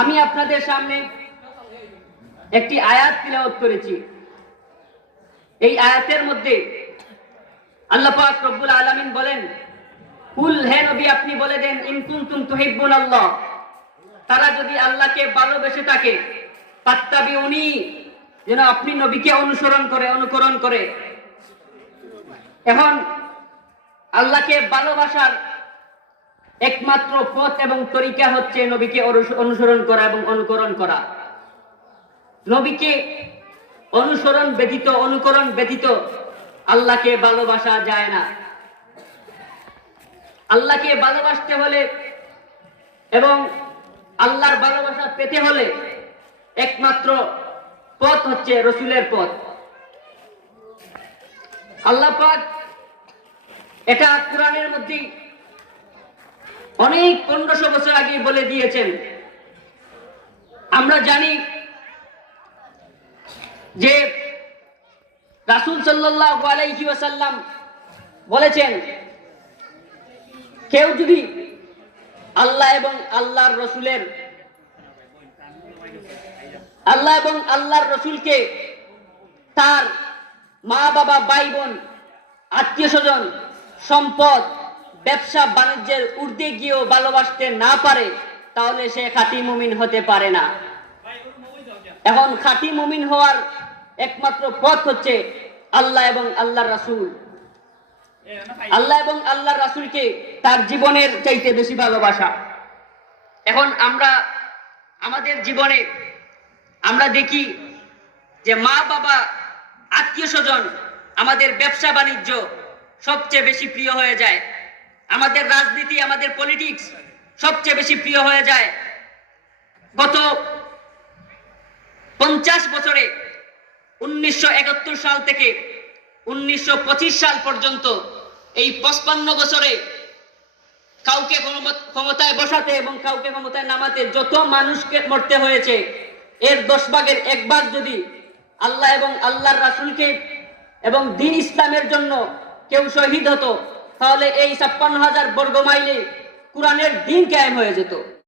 আমি আপনাদের সামনে একটি আয়াত তিলাওয়াত করেছি। এই আয়াতের মধ্যে আল্লাহ পাক রব্বুল আলামিন বলেন, কুল, হে নবী আপনি বলে দেন, ইন কুনতুম তুহিব্বুনাল্লাহ, তারা যদি আল্লাহকে ভালোবেসে থাকে, ফাত্তাবিউনি, যেন আপনি নবীকে অনুকরণ করে। এখন আল্লাহকে ভালোবাসার একমাত্র পথ এবং তরিকা হচ্ছে নবীকে অনুসরণ করা এবং অনুকরণ করা। নবীকে অনুকরণ ব্যতীত আল্লাহকে ভালোবাসা যায় না। আল্লাহকে ভালোবাসতে হলে এবং আল্লাহর ভালোবাসা পেতে হলে একমাত্র পথ হচ্ছে রসুলের পথ। আল্লাহ পাক এটা কোরআনের মধ্যে অনেক 1500 বছর আগে বলে দিয়েছেন। আমরা জানি যে রাসূল সাল্লাল্লাহু আলাইহি ওয়াসাল্লাম বলেছেন, কেউ যদি আল্লাহ এবং আল্লাহর রসুলকে তার মা বাবা, ভাই বোন, আত্মীয় স্বজন, সম্পদ, ব্যবসা বাণিজ্যের ঊর্ধ্বে গিয়েও ভালোবাসতে না পারে, তাহলে সে খাঁটি মুমিন হতে পারে না। এখন খাঁটি মুমিন হওয়ার একমাত্র পথ হচ্ছে আল্লাহ এবং আল্লাহর রাসূল। আল্লাহ এবং আল্লাহর রাসূলকে তার জীবনের চাইতে বেশি ভালোবাসা। এখন আমাদের জীবনে আমরা দেখি যে মা বাবা, আত্মীয় স্বজন, আমাদের ব্যবসা বাণিজ্য সবচেয়ে বেশি প্রিয় হয়ে যায়। আমাদের রাজনীতি, আমাদের পলিটিক্স সবচেয়ে বেশি প্রিয় হয়ে যায়। গত 50 বছরে 1971 সাল থেকে 1925 সাল পর্যন্ত এই 55 বছরে কাউকে ক্ষমতায় বসাতে এবং কাউকে ক্ষমতায় নামাতে যত মানুষকে মরতে হয়েছে, এর 10 ভাগের 1 ভাগ যদি আল্লাহ এবং আল্লাহর রাসূলকে এবং দ্বীন ইসলামের জন্য কেউ শহীদ হতো, তাহলে এই 56,000 বর্গ মাইলে কোরআনের দ্বীন কায়েম হয়ে যেত।